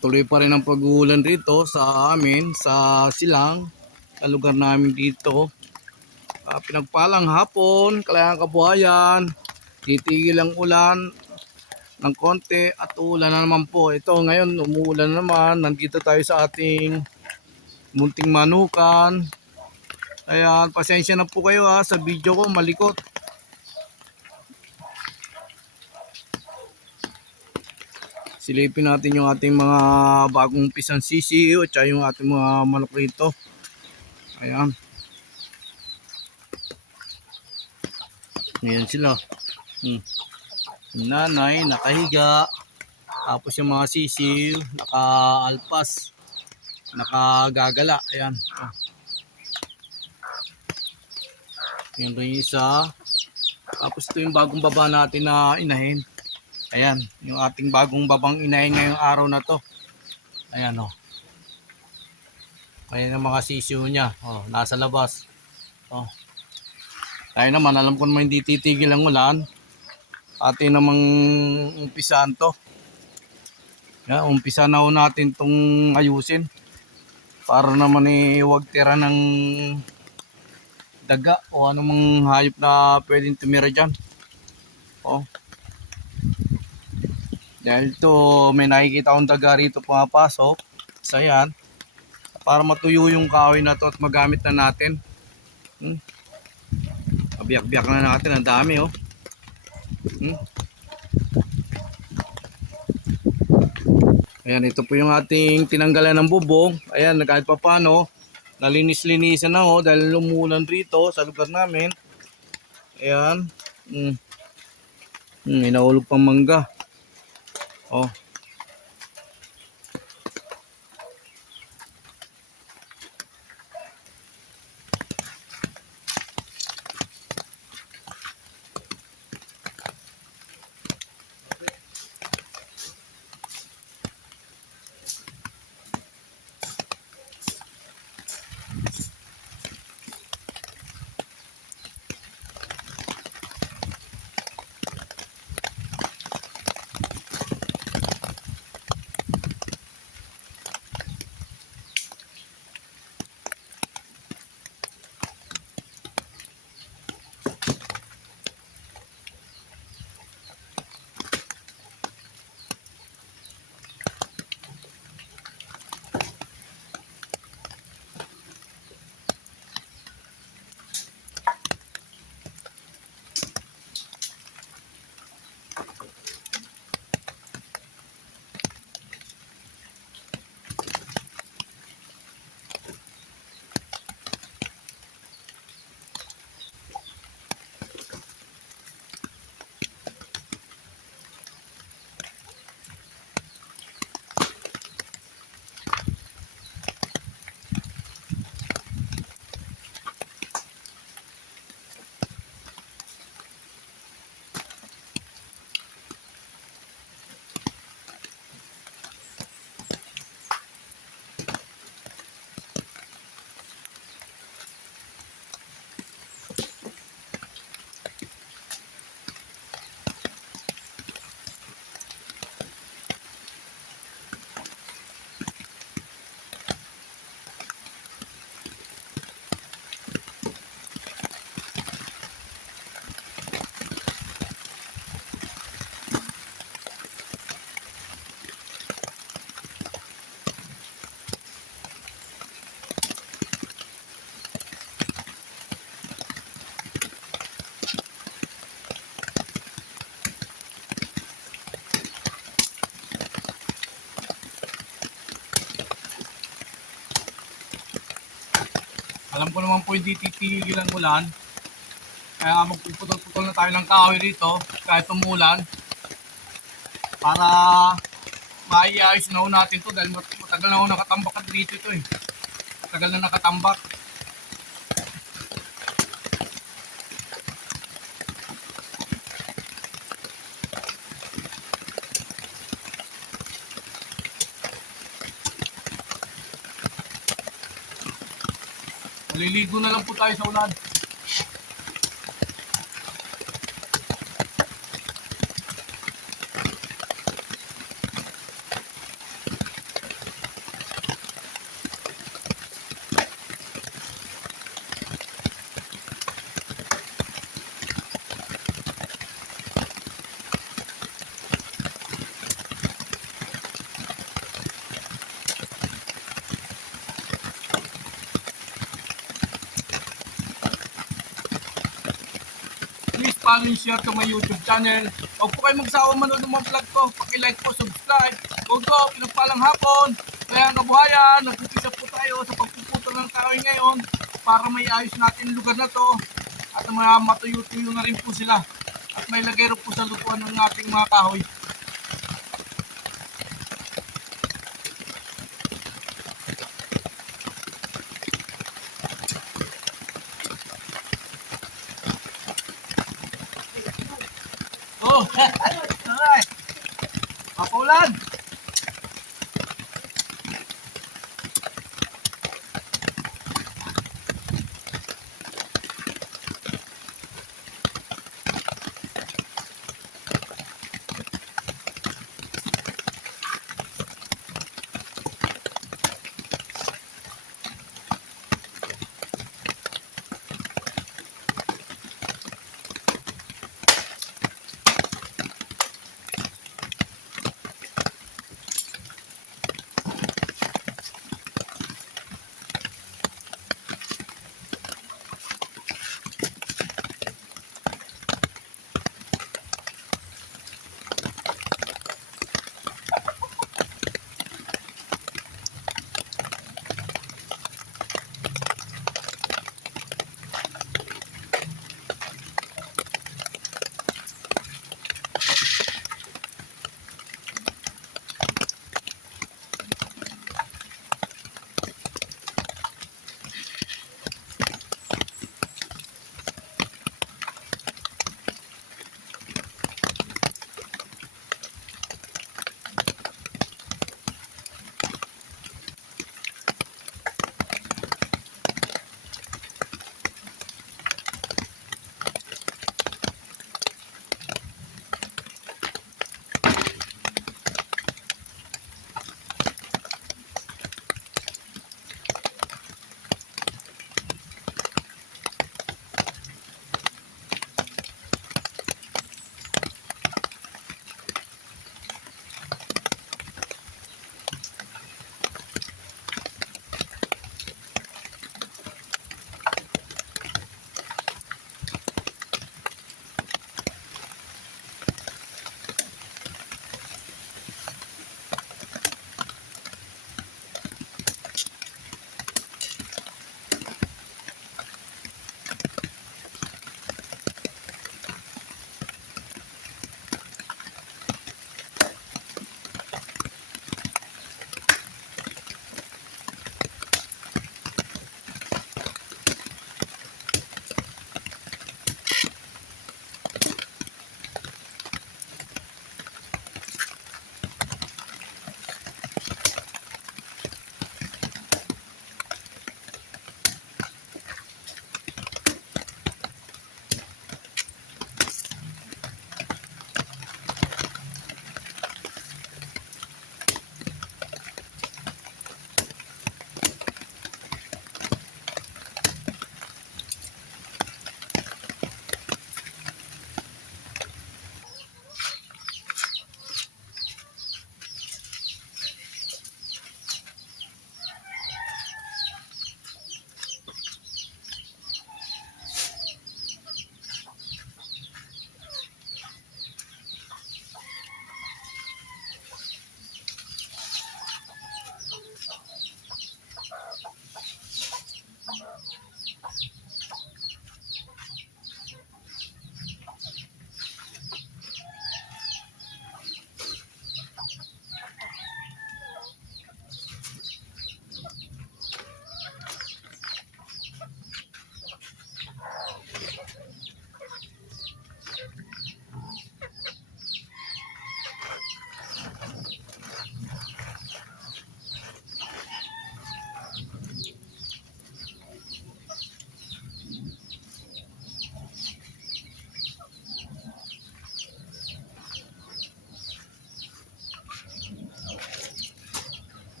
Tuloy pa rin ang pag-uulan rito sa amin, sa Silang, sa lugar namin dito. Pinagpalang hapon, Kalayaan Kabuhayan, titigil ang ulan ng konti at uulan na naman po. Ito ngayon, umuulan na naman. Nandito tayo sa ating munting manukan. Ayan, pasensya na po kayo sa video ko, malikot. Silipin natin yung ating mga bagong pisang sisiyo at yung ating mga manok rito. Ayan. Ayan sila. Nanay nakahiga. Tapos yung mga sisiyo naka-alpas. Nakagagala. Ayan. Ayan rin isa. Tapos ito yung bagong baba natin na inahin. Ayan, yung ating bagong babang inahin ngayong araw na to. Ayan o. Ayan ang mga sisiyo niya. Nasa labas. Tayo naman, alam ko naman hindi titigil ang ulan. Atin namang umpisaan to. Yan, umpisa na ho natin tong ayusin. Para naman huwag tira ng daga o anumang hayop na pwedeng tumira dyan. Dahil ito may nakikita akong daga rito pumapasok. So yan, para matuyo yung kahoy na to at magamit na natin. Biyak-biyak na natin, ang dami Ayan, ito po yung ating tinanggalan ng bubong. Ayan, kahit pa paano, nalinis-linisan na dahil lumulan rito sa lugar namin. Ayan. May nahulog pang mangga. Alam ko naman po hindi titigil ang ulan. Kaya magpuputol-putol na tayo ng kahoy rito kahit umulan. Para maiayos na ho natin to dahil matagal na ho nakatambak dito ito Matagal na nakatambak. Maliligo na lang po tayo sa ulan. paki-follow and share to my YouTube channel. Huwag po kayo magsawa manood ng mga vlog ko. Paki-like po, subscribe. Go, pinagpalang hapon. Kaya ang kabuhayan, nagpupisa po tayo sa pagpuputo ng kahoy ngayon para may ayos natin ang lugar na to. At matuyo-tuyo na rin po sila. At may lagay rin po sa lupuan ng ating mga kahoy. Oh, alright. Papaulan.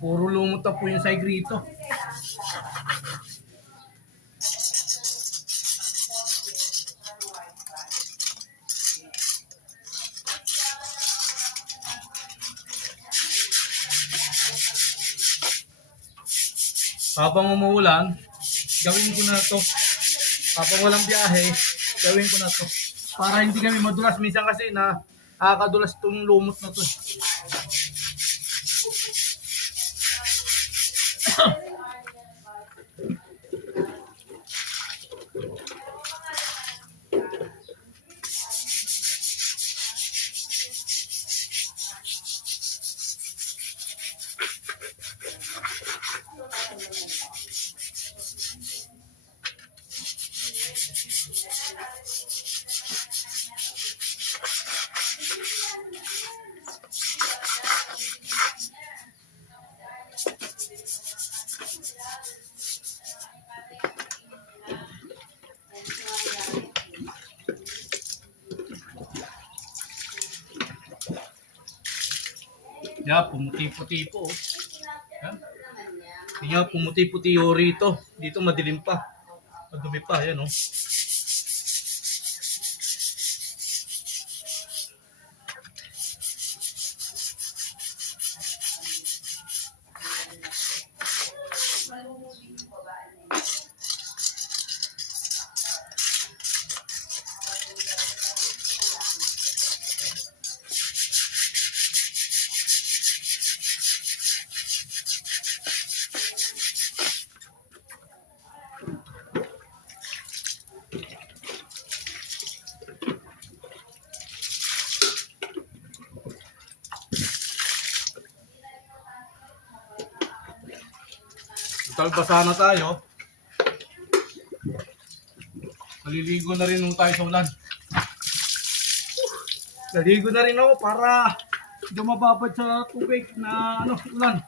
Puro lumot na po yung side rito. Habang umuulan, gawin ko na to. Habang walang biyahe, gawin ko na to. Para hindi kami madulas. Minsan kasi na nakakadulas itong lumot na to. Yan, pumuti-puti po. Yan. Yan, pumuti-puti yung rito. Dito madilim pa. Madumi pa, yan oh. Talbasa na tayo. Maliligo na rin tayo sa ulan. Naligo na rin ako para hindi mababad sa tubig na ulan.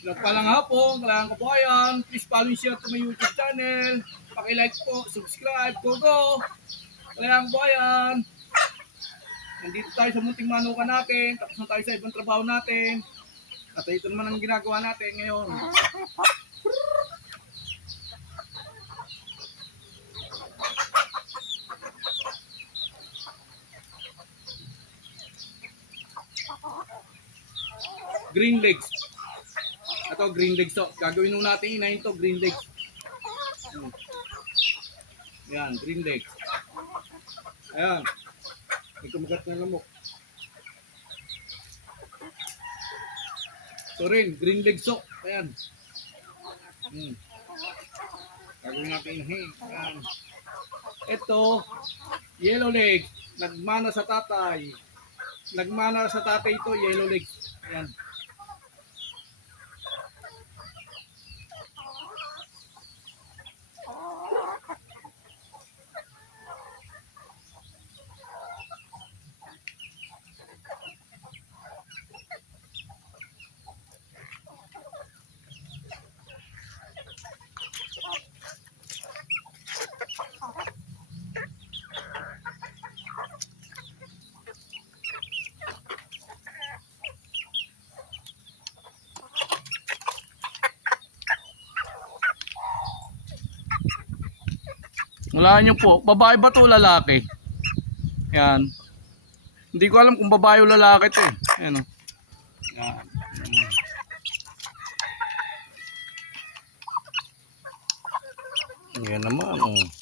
Nagpalang hapon, kailangan ko po ayan. Please follow and share to my YouTube channel. Paki-like po, subscribe, go! Kailangan ko po ayan. Nandito tayo sa munting manukan natin. Tapos na tayo sa ibang trabaho natin. At ito naman ang ginagawa natin ngayon. Green legs. Ito, green legs to. Gagawin nung natin inahin to, green legs. Ayan, green legs. Ayan. May kumagat na lamok. Ito rin, green legs to. Ayan. Gagawin natin inahin. Ayan. Ito, yellow legs. Nagmana sa tatay. Nagmana sa tatay ito, yellow legs. Ayan. Wala nyo po, babae ba to o lalaki? Yan. Hindi ko alam kung babae o lalaki to eh. Ayan o. Yan. Yan naman o.